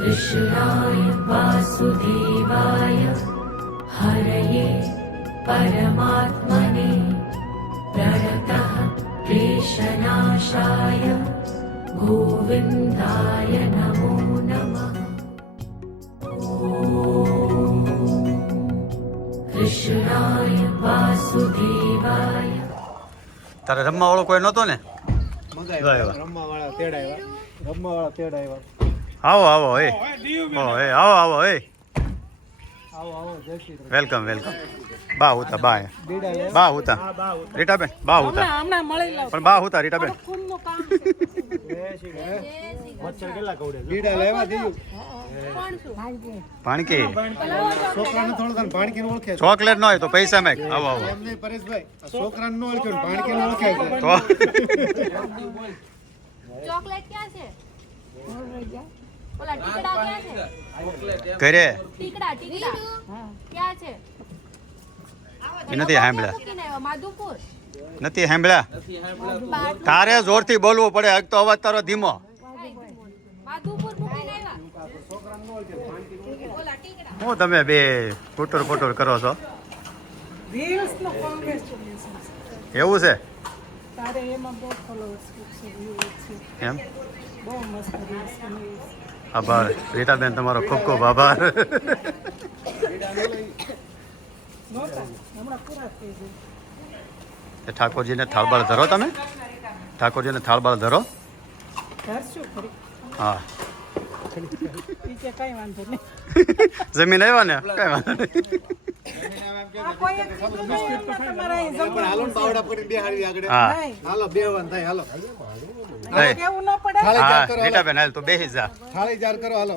कृष्णाय वासुदेवाय हरये परमात्मने प्रणतः क्लेशनाशाय गोविन्दाय नमो नमः। कृष्णाय वासुदेवाय। તારે રમવા વાળો કોઈ નતો ને? રમવા વાળા તેડાવ્યા આવો આવો એ આવો આવો એ આવો જય શ્રી કૃષ્ણ વેલકમ વેલકમ બા હુતા બા હુતા રીટાબેન બા હુતા પણ બા હુતા રીટાબેન મચ્છર કેટલા કવડે બીડા લેવા દીધું પાણકી છોકરાને થોડું પાણકી ઓળખે ચોકલેટ ન હોય તો પૈસા મેં આવો આવો એમ નહીં પરેશભાઈ છોકરાને ન ઓળખ્યો પાણકી ઓળખે તો ચોકલેટ ક્યાં છે? ઓલા ટીકડા ક્યાં છે? ઘરે ટીકડા ક્યાં છે? એ નથી સાંભળ્યા મૂકીને આવ્યો, માધુપુર. નથી સાંભળ્યા તારે જોરથી બોલવું પડે હક તો અવાજ તારો ધીમો માધુપુર મૂકીને આવ્યા. ઓલા ટીકડા. હું તમે બે કુટુર કુટુર કરો છો રીલ્સનો કોંગ્રેચ્યુલેશન એવું છે તારે એમાં બહુ ફોલોઅર્સ છે views છે એમ બહુ મસ્ત રીલ્સ બનાવી આભાર રીટાબેન તમારો ખૂબ ખૂબ આભાર નહોતા હમણાં પૂરા થઈ ગયા એ ઠાકોરજીને થાળબાળ ધરો તમે ઠાકોરજીને થાળબાળ ધરો ધરશું ખરી હા બીજે કઈ વાંધો નહીં જમીન આવ્યા ને કઈ વાંધો નહીં આ કોઈ એક કીધું નહીં એમને તમારે અહીં જમવાનું હાલો ને પાવડા પડી બેહાડી આગળ હા નહીં. હાલો બેવાન થાય હાલો નહીં. કેવું ન પડે હા રીટાબેન હાલ તું બેસી જા થાળી જાર કરો હાલો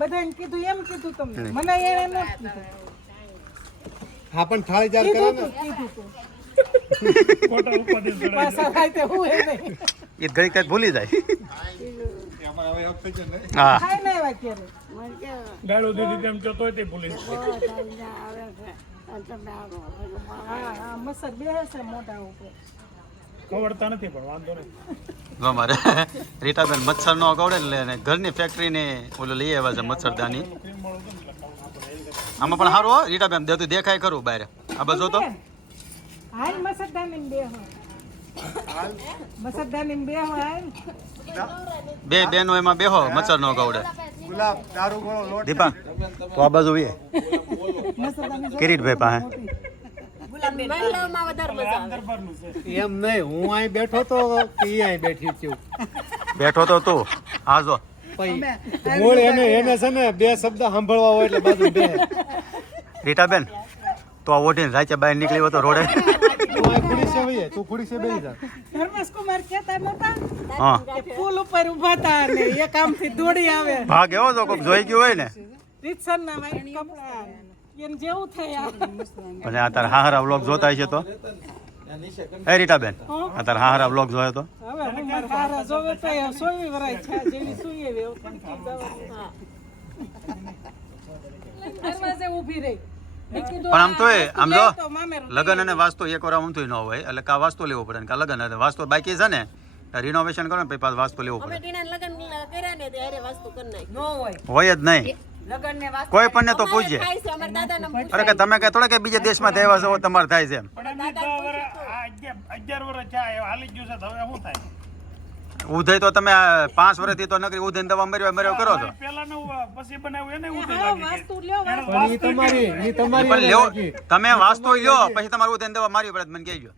બધાને કીધું એમ કીધું તમને મને એને ન કીધું હા પણ થાળી જાર કરો ને કીધું તું પાછા થાય તે હું એ નહીં એ ઘડી કઈ ભૂલી જાય હા ખાઈ નહીં એવા ક્યારે હા હા મસર બેસે મોઢા ઉપર જો મારે રીટાબેન મચ્છર નો અગાવડે ને ને ઘરની ફેક્ટરીની ઓલું લઈ આવ્યા છે મચ્છરદાની આમાં પણ સારું હો રીટાબેન દેતું દેખાય ખરું બહાર આ બધું તો હાલ મસરદાની બે હોય મસરદાની બે હોય બે બેનો એમાં બેહો મચ્છર નો અગાવડે ગુલાબ દારૂ ગોળો લોટ દીપા તો આ બાજુ એ મસરદાની કિરીટભાઈ પાસે મહિલાઓમાં વધારે મજા આવે. એમ નહીં હું અહીં બેઠો તો કે ઈ અહીં બેઠી છું બેઠો તો તું હા જો મૂળ એને છે ને બે શબ્દ સાંભળવા હોય એટલે બાજુ બે રીટાબેન તો આ ઓઢીને રાચે બહાર નીકળી હોય તો રોડે તું અહીં ખુડી છે ભાઈ તું ખુડી છે બેસી જા ધર્મેશ કુમાર કહેતા નતા હા કે પુલ ઉપર ઊભા હતા અને એક આમથી દોડી આવે ભાગ એવો તો કોઈક જોઈ ગયું હોય ને રીતસર ના વાઈટ કપડા એને જેવું થયા અને આ તારા હારા વ્લોગ જોતા હશે તો એ રીટાબેન આ તારા હારા વ્લોગ જોયો તો હવે હું મારા હારા જોવે તો એ સોવી વરાય છે જેવી સુઈ એવી એવું પણ દરવાજે ઊભી રહી પણ આમ તો આમ જો લગન અને વાસ્તુ એક વાર આમ ન હોય એટલે કા વાસ્તુ લેવો પડે ને કા લગન એટલે વાસ્તુ બાકી છે ને રિનોવેશન કરો ને પછી પાછું વાસ્તુ લેવું પડે ટીના લગન કર્યા ને ત્યારે વાસ્તુ કરી નાખી. હોય જ નહીં કોઈ પણ ને તો પૂછજે થાય છે અમારા દાદાના પૂછ. અરે કે તમે કઈ થોડા કે બીજા દેશમાં થયા છો તમારે થાય છે એમ ઉધઈ તો તમે 5 વર્ષથી તો નકરી ઉધઈ દવા મર્યો કરો છો વાસ્તુ લ્યો પણ ઈ તમારી પણ લ્યો તમે વાસ્તુ લ્યો પછી તમારે ઉધઈ દવા મારવી પડે મને કહેજો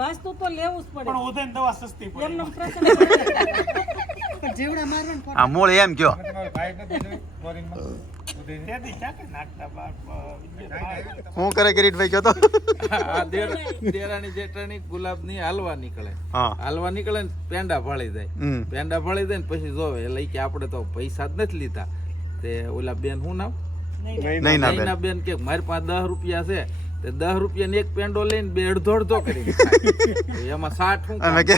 વાસ્તુ તો લેવું જ પડે એમનો પ્રશ્ન જીવડા મારવાનું આ મૂળ એમ કયો હું કરે કિરીટભાઈ કયો તો દેરાણી જેઠાણી ગુલાબની હાલવા નીકળે હા હાલવા નીકળે ને પેંડા ફાળી જાય પેંડા ફાળી જાય ને પછી જોવે એટલે કે આપણે તો પૈસા જ નથી લીધા તે ઓલા બેન શું નામ નહીં ના બેન નૈના બેન કે મારી પાસે 10 રૂપિયા છે તે 10 રૂપિયાનો એક પેંડો લઈને બે અડધો કરી ખાય. એમાં 60 શું અમે કે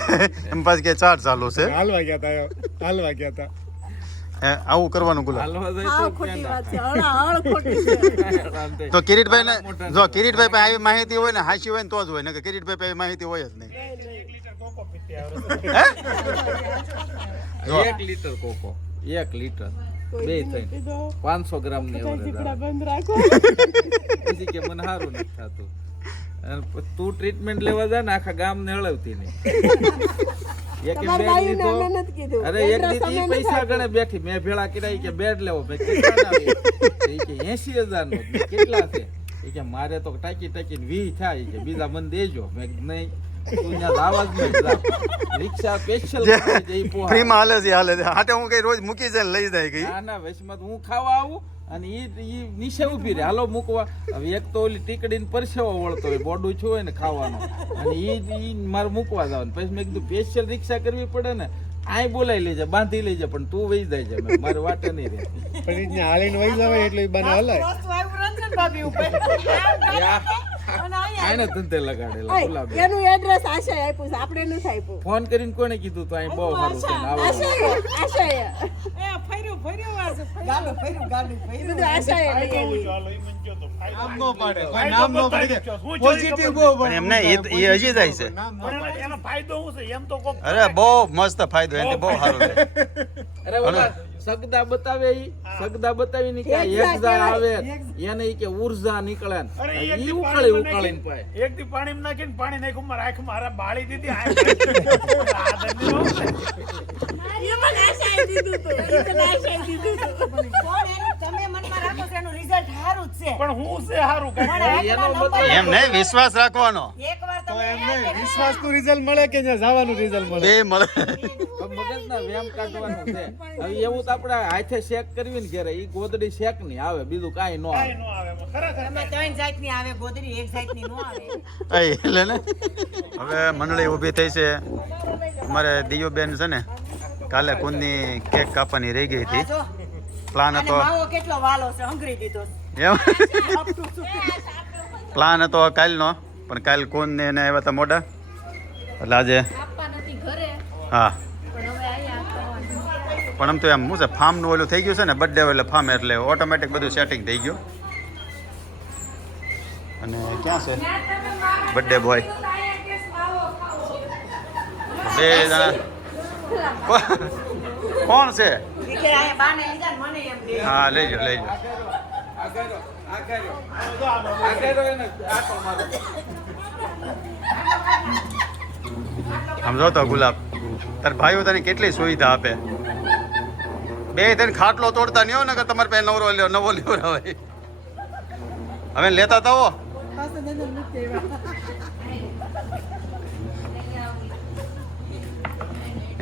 એમ પાછું કે ચાર ચાલુ છે હાલવા ગયા હતા આવું કરવાનું ગુલાબ હાલવા જાય તો પેંડા તો કિરીટભાઈ ને જો કિરીટભાઈ પાસે આવી માહિતી હોય ને હાસી હોય ને તો જ હોય ને કે કિરીટભાઈ પાસે માહિતી હોય જ નહીં જો 1 લીટર કોકો 1 લીટર બે થઈ 500 ગ્રામ ની બંધ રાખો પછી કે મને સારું નથી થતું અને તું ટ્રીટમેન્ટ લેવા જા ને આખા ગામ ને હળવતી નહીં એક બેડ લીધો અરે એક દીધી પૈસા ગણે બેઠી મેં ભેળા કર્યા કે બેડ લેવો મેં કેટલા લાવી કે 80000 નો કેટલા છે કે મારે તો ટાકી ટાકીને 20 થાય કે બીજા મને દેજો મેં નહીં તું ત્યાં આવાજ નહીં જા રિક્ષા સ્પેશિયલ ફ્રીમાં હાલે છે હાટે હું કઈ રોજ મૂકી જાય લઈ જાય કઈ ના ના વચમાં હું ખાવા આવું અને ઈ નીચે ઊભી રહે હાલો મૂકવા હવે એક તો ઓલી ટીકડીને પરસેવો વળતો હોય બોડું છું હોય ને ખાવાનો અને ઈ મારે મૂકવા જવાનું પછી મેં કીધું સ્પેશિયલ રિક્ષા કરવી પડે ને આય બોલાવી લેજે બાંધી લેજે પણ તું વહી જાય છે મારે વાટે નહીં રહે પણ ઈ હાલીને વહી જવાય એટલે ઈ બને હલાય આને ધંધે લગાડેલા ગુલાબ એનું એડ્રેસ આશા આપ્યું છે આપણે નથી આપ્યું ફોન કરીને કોને કીધું તો અહીં બહુ સારું છે ને આવો આશા એ ફર્યું બધું આશા એ લઈ આવી નામ નો પાડે કોઈ નામ નો પાડે પોઝિટિવ બહુ પણ એમને એ હજી જાય છે એનો ફાયદો શું છે એમ તો કોક અરે બહુ મસ્ત ફાયદો એને બહુ સારું છે અરે ઓલા સગદા બતાવે ઈ સગદા બતાવી ની કે એકદા આવે એને ઈ કે ઉર્જા નીકળે ને ઈ ઉકાળીને પાય એક દી પાણીમાં નાખીને પાણી નાખ્યું મારા આંખ મારા બાળી દીધી પણ હું છે સારું એમ નહીં વિશ્વાસ રાખવાનો તો એમને વિશ્વાસ નું રિઝલ્ટ મળે કે જ્યાં જવાનું રિઝલ્ટ મળે બે મળે મગજના વ્યાયામ કાઢવાનું છે હવે એવું તો આપણે હાથે શેક કરવી ને ઘરે ઈ ગોદડી શેક ની આવે બીજું કાઈ નો આવે એટલે ને હવે મંડળી ઊભી થઈ છે અમારે દિયુબેન છે ને કાલે કુંદની કેક કાપવાની રહી ગઈ હતી પ્લાન હતો એમ પ્લાન હતો કાલનો પણ કાલ કોનને એને આવ્યા હતા મોઢા એટલે આજે આપવા નથી ઘરે હા પણ હવે અહીંયા કરવાનું પણ આમ તો એમ શું છે ફાર્મનું ઓલું થઈ ગયું છે ને બર્થડે એટલે ફાર્મ એટલે ઓટોમેટિક બધું સેટિંગ થઈ ગયું અને ક્યાં છે બર્થડે બોય બે જણા કોણ છે હા લઈ જાઓ લઈ જાઓ સમજો તો ગુલાબ તાર ભાઈઓ તને કેટલી સુવિધા આપે બે તને ખાટલો તોડતા નહીં હો ને કે તમારે પાસે નવો લેવડાવે હવે લેતા તો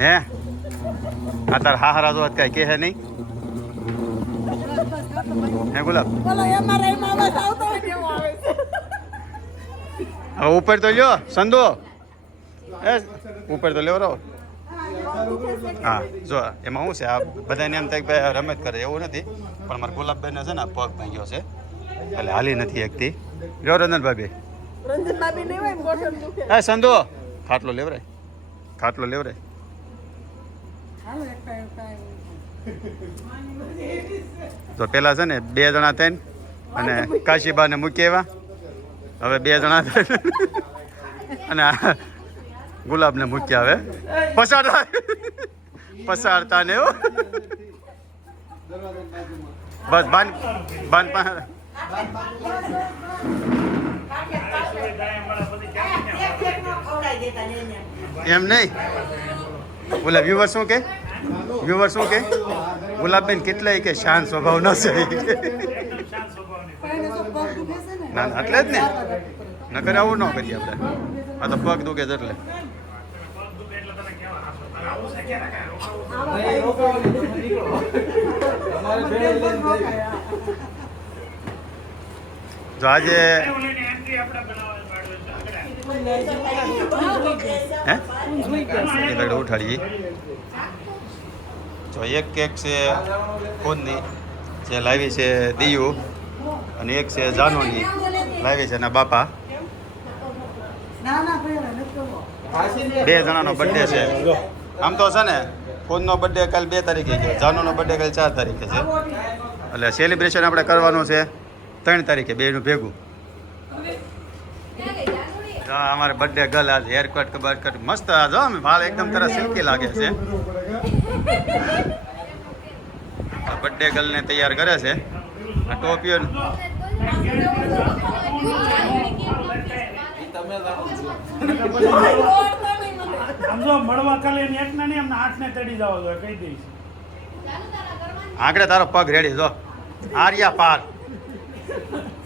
હે આ તાર હારા જો કઈ કે હે નહીં હે ગુલાબ હવે ઉપર તો લ્યો સંદો એ ઉપર તો લેવો રહો હા જો એમાં શું છે આ બધાને એમ થાય કે ભાઈ રમત કરે એવું નથી પણ મારા ગુલાબબેન છે ને પગ ભાંગ્યો છે એટલે હાલી નથી એકથી જો રંજનભાઈ હે સંદો ખાટલો લેવરાય ખાટલો લેવરાય તો પેલા છે ને 2 જણા થઈને અને કાશીબાને મૂકી આવ્યા હવે 2 જણા થઈને અને ગુલાબને મૂક્યા હવે પસાડતા ને બસ બાન એમ નહીં ઓલા વ્યુવર શું કે ગુલાબબેન કેટલાય કે શાંત સ્વભાવ ન છે ના એટલે જ ને નકર આવું ન કરીએ આપણે આ તો પગ દુખે એટલે જો આજે ઉઠાડીએ જો એક કેક છે કોનની જે લાવી છે દિયુ અને એક છે જાનોની લાવી છે એના બાપા 2 જણાનો બર્થડે છે આમ તો છે ને કોનનો બર્થડે કાલ 2 તારીખે છે જાનોનો બર્થડે કાલ 4 તારીખે છે એટલે સેલિબ્રેશન આપણે કરવાનું છે 3 તારીખે બેનું ભેગું હા અમારે બર્થડે ગર્લ આજ હેર કટ બરકટ મસ્ત આજ હો વાળ એકદમ તરત સિલ્કી લાગે છે બર્થડે ગર્લ ને તૈયાર કરે છે આ ટોપીઓ ઈ તમે જાણો છો. આમ જો મળવા ખાલી એની એકના નહીં એમના હાથને તડી જવા જોઈએ કહી દઈશ. આગળ તારો પગ રેડી જો આર્યા પાર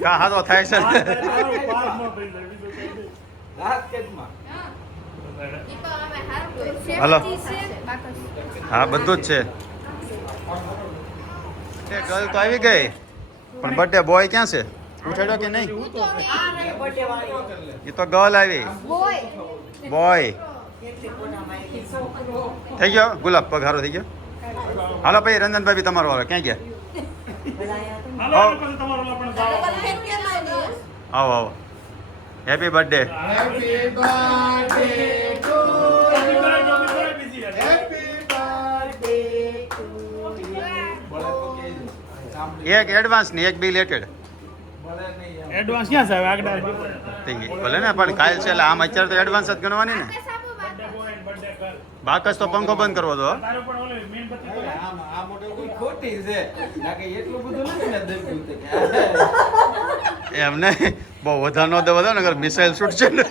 કા હાથો થાય છે તારો પાર ન થઈ જાય, બીજું કહી દઈશ. રાત કેદમાં. હાલો. હા બધું જ છે ગર્લ તો આવી ગઈ પણ બર્થડે બોય ક્યાં છે ઉઠાડ્યો કે નહીં એ તો ગર્લ આવી બોય થઈ ગયો ગુલાબ પગ હારો થઈ ગયો હાલો ભાઈ રંજનભાઈ તમારો આવે ક્યાં ગયા હાલો, આવો. પછી તમારો ઓલા પણ જાઓ. આવો આવો happy birthday happy birthday two બીજી યાર. હેપી બર્થડે બળે તો કહેજો. સાંભળી. એક એડવાન્સ ને એક બી લેટેડ બળે નહીં એમ. એડવાન્સ ક્યાં છે હવે આગળ ભલે ને પણ કાલ છે એટલે આમ અત્યારે તો એડવાન્સ જ ગણવાની ને બર્થડે બોય બર્થડે ગર્લ બાકસ તો પંખો બંધ કરવો તો તારું પણ ઓલી મીણબત્તી તો આ મોટો કોઈ ખોટી છે નાકે એટલું બધું નથી મેં દર્યું તે કે એમને બહુ વધારે ન દેવા દો ને અગર મિસાઇલ શૂટ છે ને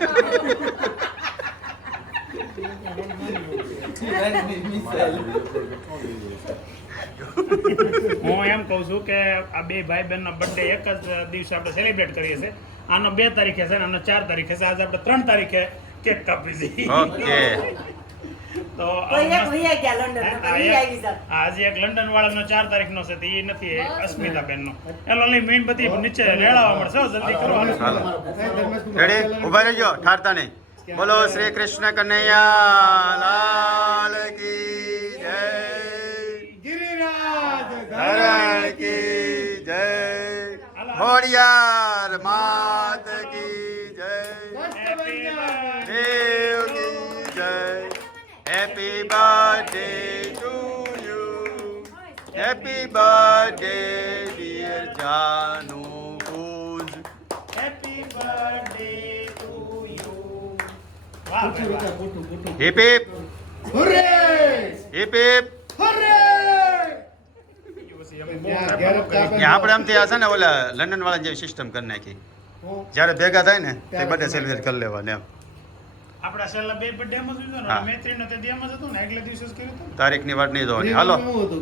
હું એમ કહું છું કે આ બે ભાઈ બહેનનો બર્થડે એક જ દિવસે આપણે સેલિબ્રેટ કરીએ છીએ આનો 2 તારીખે છે ને આનો 4 તારીખે છે આજે આપણે 3 તારીખે કેક કાપી દીધી ઓકે તો આજે એક લંડન વાળાનો 4 તારીખનો છે તે એ નથી એ અસ્મિતાબેન નો એલો લઈ મીણબત્તી નીચે રેડાવા મળશે હો, જલ્દી કરો હાલો રેડી ઉભા રહેજો ઠારતા નહીં બોલો શ્રી કૃષ્ણ કનૈયા લાલ કી જય ગિરિરાજ ધરણ કી જય ખોડિયાર માત કી જય દેવ કી જય happy birthday to you happy birthday dear જાનુ Kunj happy birthday to you વાહ ભાઈ વાહ. Hip hip hurray hip hip hurray આપણે આમથી આ છે ને ઓલા લંડન વાળા જેવી સિસ્ટમ કરી નાખી જ્યારે ભેગા થાય ને તે બર્થડે સેલિબ્રેટ કરી લેવાને એમ આપણા છેલ્લા 2 બર્થડે એમ જ લીધો ને હા. મૈત્રીનો તે દી એમ જ હતું ને આગલે દિવસે જ કર્યું હતું તારીખની વાત નહીં જોવાની હાલો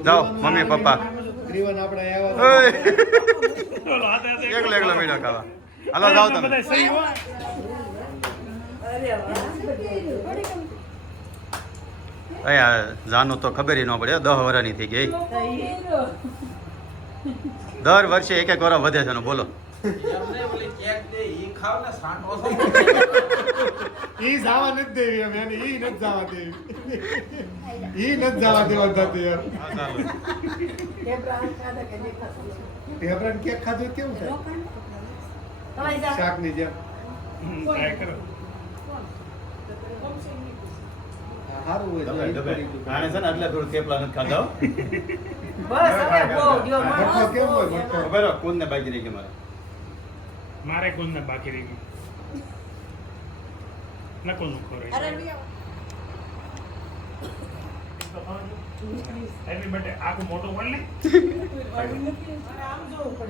જાઓ મમ્મી પપ્પા ગ્રીવન આપણે આવ્યા ઓય, બોલો, હાથે હાથે એકલો એકલો મીઠો ખાવા હાલો જાઓ તમે બધાય સહી હોય. અહીંયા જાનું તો ખબર ન પડે 10 વર્ષની થઈ ગઈ દર વર્ષે એક એક વર્ષ વધે છે એનો બોલો એમને ઓલી કેક દે ઈ ખાવ ને સાંટો છે. ઈ જવા નથી દેવી અમે એને ઈ નથી જવા દેવી ઈ નથી જવા દેવા થતી યાર ઢેબરાને કેક ખાધું કેવું થાય શાકની જેમ ટ્રાય કરો. સારું હોય જો ઈ કરી દઉં. આને છે ને એટલે થોડું થેપલા નથી ખાધા ભઠ્ઠો કેમ હોય ભઠ્ઠો બરાબર કોણ ને બાકી રહી ગઈ મારે મારે કોઈને બાકી રહી ગયું નકો નુકો રહી હેપી બર્થડે આખું મોટું બોલ ને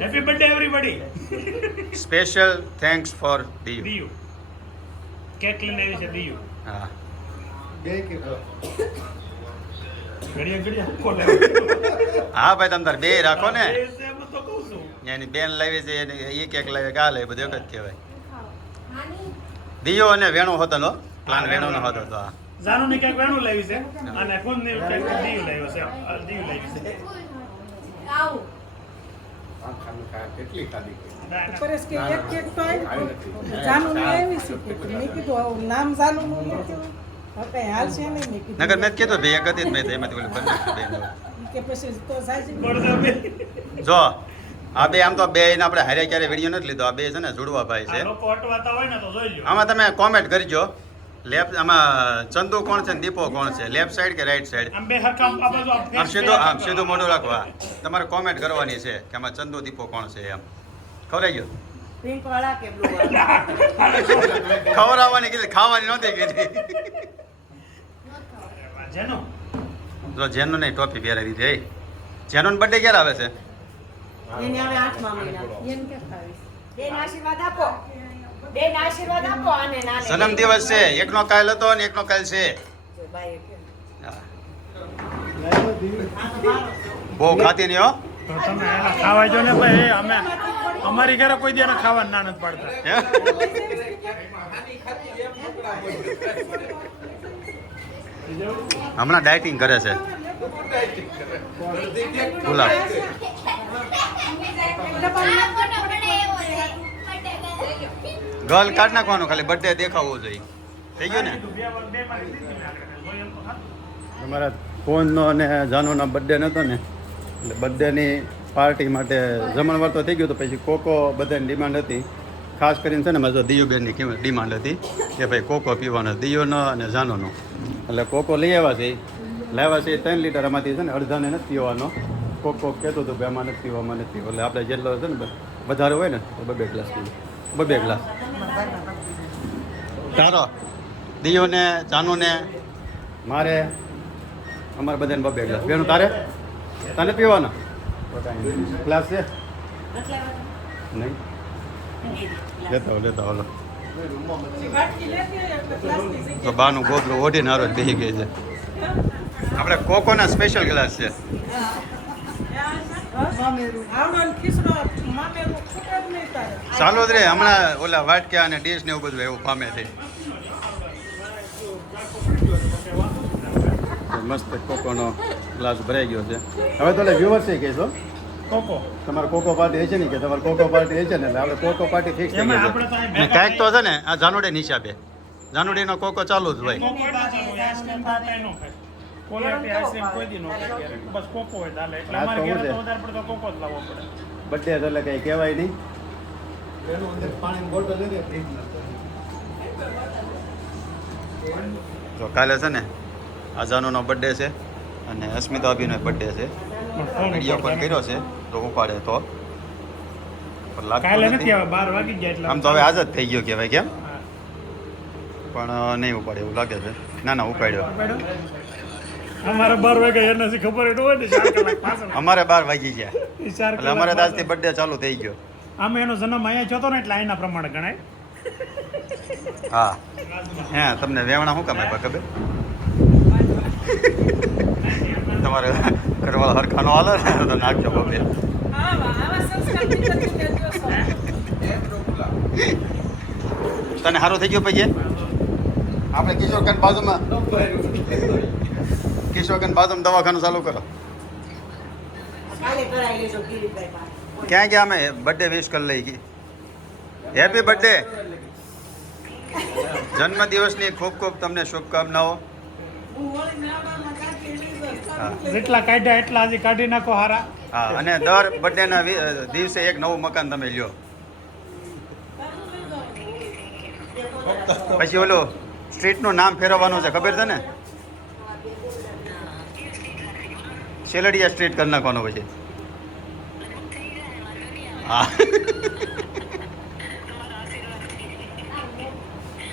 happy birthday everybody special thanks for Diu Diu cake લઈને આવી છે દિયુ હા બે કે ઘડિયા ઘડિયા કોલે હા ભાઈ તમે તાર બે રાખો ને એ સેમ તો કહું છું એની બેન લાવી છે એને એ કેક લાવી કે આ લાવી બધું એક જ કહેવાય દિયો અને વેણો હતો નો પ્લાન વેણો નો હતો તો હા જાનુ ને કેક વેણું લાવી છે અને કોણ ને કેક દિયુ લાવ્યો છે દિયુ લાવી છે કેટલી ખાધી ના, ના. પરેશ કે એક કેક તો આવી જાનું ને આવી છે કે મેં કીધું આવું નામ જાનું નું નથી હવે હાલ છે નહીં મેં કીધું નગર મેં જ કીધું ભાઈ એક હતી જ મેં તો એમાંથી ઓલી કરી નાખી બેન ઈ કે પછી તો સાચી પડદા બે. જો આ બે આમ તો બે ને આપણે હારે ક્યારે વિડીયો નથી લીધો આ બે છે ને જોડવા ભાઈ આ છે લોકો અટવાતા હોય ને તો જોઈ લ્યો આમાં તમે કોમેન્ટ કરજો લેફ્ટ આમાં ચંદુ કોણ છે ને દીપો કોણ છે લેફ્ટ સાઈડ કે રાઈટ સાઈડ આમ બે હરખા આ બાજુ આ આમ face સીધું કર્યા આમ સીધું મોઢું રાખવા તમારે કોમેન્ટ કરવાની છે કે આમાં ચંદુ દીપો કોણ છે એમ ખવડાઈ ગયો પિંક વાળા કે બ્લુ વાળા ખવડાવવાની કીધી, ખાવાની નહોતી કીધી. જેનો જો જેનું નહીં ટોપી પહેરાવી દે. જેનો બર્થડે ક્યારે આવે છે? એની આવે 8મા મહિના એમ કે ખાવીશ. બેન આશીર્વાદ આપો આને નાને જન્મ દિવસ છે, એકનો કાલ હતો અને એકનો કાલ છે. જો બાઈએ કે હા. બહુ ખાતી નહીં હો. તો તમે એના ખાવા જો ને ભાઈ, અમે અમારી ઘરે કોઈ દી એને ખાવાનું ના નથી પાડતા. હે? હમણાં ડાયટિંગ કરે છે. ગુલાબ ગર્લ કાઢ નાખવાનું, ખાલી બર્થડે દેખાવો જોઈએ. થઈ ગયું ને? અમારા ફોનનો અને જાનુનો બર્થડે નહોતો ને, એટલે બર્થડેની પાર્ટી માટે જમણવાર તો થઈ ગયું. તો પછી કોકો બધાની ડિમાન્ડ હતી. ખાસ કરીને છે ને મારે દિયુબેનની ડિમાન્ડ હતી કે ભાઈ કોકો પીવાનો, દિયોનો અને જાનોનો. એટલે કોકો લઈ આવ્યા છે. લાવ્યા છે 3 લીટર. એમાંથી છે ને અડધાને નથી પીવાનો. કોકો કહેતો હતો કે આમાં નથી પીવો, આમાં નથી પીવો. એટલે આપણે જેટલો છે ને વધારે હોય ને તો 2 ગ્લાસ પીવું. 2 ગ્લાસ તારો, દિયોને, જાનુને, મારે, અમારે બધાને 2 ગ્લાસ. બેનું તારે? તને પીવાનો ગ્લાસ છે? નહીં લેતા હાલો. તો બાનું ગોગલું ઓઢીને હારો જ બેસી ગઈ છે. આપણે કોકોના સ્પેશિયલ ગ્લાસ છે. આવડો ખીસરો મામેરું ખૂટે જ નહીં તારે ચાલો જ રે, હમણાં ઓલા વાટક્યા અને ડીશ ને એવું બધું એવું પામે થઈ. મસ્ત કોકોનો ગ્લાસ ભરાઈ ગયો છે. હવે તો વ્યુઅર્સ છે કહેશો કોકો તમારે કોકો પાર્ટી હોય છે ને, કે તમારે કોકો પાર્ટી હોય છે ને, એટલે આપણે કોકો પાર્ટી ફિક્સ થઈ એમાં ગઈ આપણે તો છે. અહીં ને કાંઈક તો છે ને આ જાનુડે હિસાબે જાનુડીનો કોકો ચાલુ જ હોય. કોકો એટલે ચાલુ હોય, આઈસ્ક્રીમ તો કાંઈ ન ખાય. ક્વોલિટી આઈસ્ક્રીમ કોઈ દી ન ખાય ક્યારેક. બસ કોકો હોય ચાલે. એટલે આ અમારે તો ઘરે હું તો છે. વધારે પડતો કોકો જ લાવવો પડે. બર્થડે એટલે કંઈ કહેવાય નહીં. તો કાલે છે ને આ જાનુનો બર્થડે છે અને અસ્મિતા અભિનો બર્થડે છે. વિડીયો કોલ કર્યો છે તો ઉપાડે તો પણ લાગતું કાલે નથી નથી. આવે, 12 વાગી ગયા એટલે આમ તો હવે આજ જ થઈ ગયો કહેવાય. કેમ? હા. પણ નહીં ઉપાડે એવું લાગે છે. ના ના ઉપાડ્યો. અમારે 12 વાગ્યા એનાથી ખબર ન હોય ને 4 કલાક પાછળ. અમારે 12 વાગી ગયા એ 4 એટલે અમારે તો આજથી બર્થડે ચાલુ થઈ ગયો. આમે એનો જન્મ અહીંયા જોતો ને એટલે અહીંના પ્રમાણે ગણાય. હા હે તમને વેવણા શું કામ આપ્યા ખબર? તમારે ઘરવાળા હરખાનો હાલે ને તો નાખજો બબે. આવા સંસ્કારથી બધું કરજો છો. તને સારું થઈ ગયું પછી? આપણે કિશોરગંજ બાજુમાં દવાખાનું ચાલુ કરો. કાલે કરાવી લેજો ગિરીશભાઈ પાસે. ક્યાં ગયા અમે બર્થડે વિશ કરી લઈ ગઈ. હેપી બર્થડે, જન્મ દિવસની ખૂબ ખૂબ તમને શુભકામનાઓ. હું વળી નાવડામાં કાઢી લીધો. હા. જેટલા કાઢ્યા એટલા હજી કાઢી નાખો હારા. હા અને દર બર્થડેના દિવસે એક નવું મકાન તમે લ્યો. પછી ઓલું સ્ટ્રીટનું નામ ફેરવવાનું છે ખબર છે ને? શેલડિયા સ્ટ્રીટ કરી નાખવાનું પછી. હા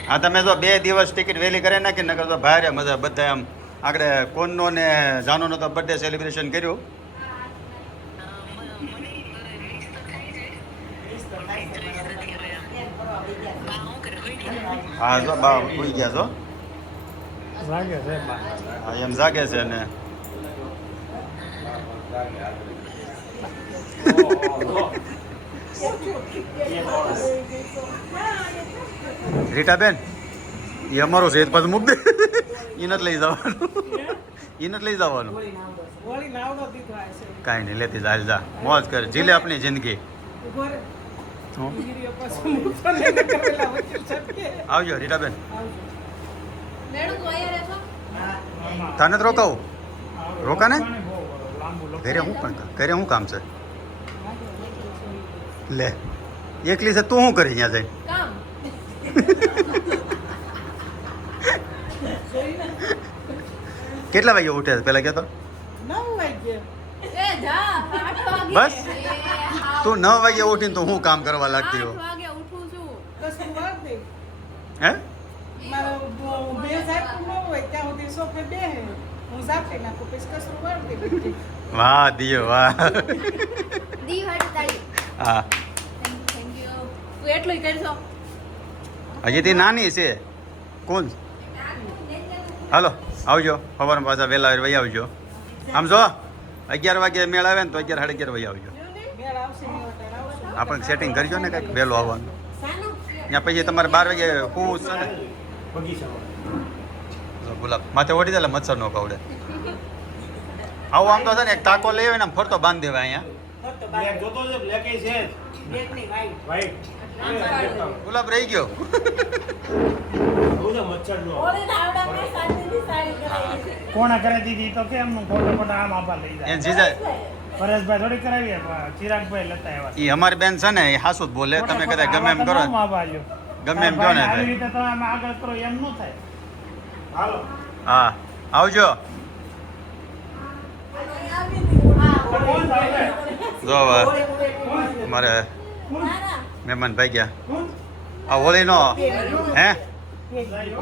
હા તમે જો 2 દિવસ ટિકિટ વહેલી કરી નાખી, નકર તો ભારે મજા. બધા આમ આગળ કોનનો ને જાનુનો તો બર્થડે સેલિબ્રેશન કર્યું. હા જો બા ઉઈ ગયા છો. લાગે છે બા. હા એમ જાગે છે ને. રીટાબેન એ અમારો છે પાછું મૂક દે. એ નથી લઈ જવાનું, એ નથી લઈ જવાનું. વળી નાવડો દીધો આ છે. કાંઈ નહીં, લેતી જા જા, મોજ કર, જીલે આપણી જિંદગી. ઉભો રહે. હં? ગિરીઓ પાછું મૂકતો લઈને કરેલા વકીલ સાહેબ કે આવજો રીટાબેન. આવજો. મેડમ તું અહીંયા રહેશો? તને જ રોકાવું? રોકા ને? બહુ લાંબુ લખો. ઘરે હું પણ ઘરે શું કામ છે? લે એકલી છે તું શું કરી અહીંયા જઈ? કામ. કેટલા વાગે ઉઠે પેલા કહેતો? 9 વાગ્યે. એ જા 8 વાગે. બસ? એ, હા. તું 9 વાગે ઉઠીને તું શું કામ કરવા લાગતી હો? 8 વાગે કસરું વાર દે હે મારો બે સાપું ન હોય ત્યાં સુધી સોફે બેહે હું સાપી નાખું પછી કસરું વાર દે બધી. વાહ દિયો વાહ દી હાડી તાળી હા થેન્ક યુ તું એટલું કરશો હજી તે નાની છે કોણ હાલો આવજો સવારમાં પાછા વહેલા વહી આવજો આમ જો 11 વાગે મેળ આવે ને તો 11 સાડા 11 વહી આવજો મેળ આવશે ને વટાણ આવશે આપણે સેટિંગ કરજો ને કંઈક વહેલું આવવાનું ત્યાં પછી તમારે 12 વાગે હું છે ને જો ગુલાબ માથે ઓઢી દે એટલે મચ્છર નો કવડે આવું આમ તો છે ને એક તાકો લઈ આવે ને આમ ફરતો બાંધી દેવાય અહીંયા ગુલાબ રહી ગયો કોણે કરે દીધી તો કેમ ખોટા ખોટા આમ આભા લઈ જાય એ જીજા પરેશભાઈ થોડી કરાવીએ ચિરાગભાઈ લેતા આવ્યા એ અમારી બેન છે ને એ હાસુ જ બોલે તમે કદાચ ગમે એમ કરો ગમે એમ કહો ને આવી રીતે તમે આમ આગળ કરો એમ ન થાય હાલો હા આવજો જો હવે અમારે મહેમાન ભાઈ ગયા આ હોળીનો હે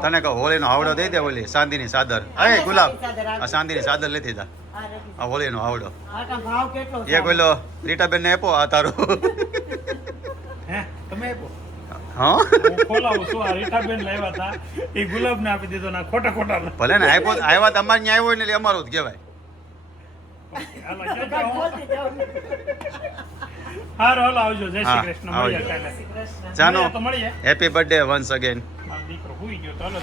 તને કહો હોળીનો આવડો દઈ દે ઓલી ચાંદીની ચાદર અરે ગુલાબ આ ચાંદીની ચાદર લેતી જા આ હોળીનો આવડો એક ઓલો રીટાબેન ને આપો આ તારું હે તમે આપો હા હું ખોલાવું છું આ રીટાબેન લાવ્યા હતા એ ગુલાબને આપી દીધો ના ખોટા ખોટા ભલે ને આપ્યો આવ્યા તમારે ત્યાં આવ્યો ને એટલે અમારું જ કહેવાય હાલો હાલો આવજો જય શ્રી કૃષ્ણ હા, મળીએ આવજો. કાલે જાનો મળીએ તો મળીએ હેપી બર્થડે વન્સ અગેન મારો દીકરો હુઈ ગયો તો હાલો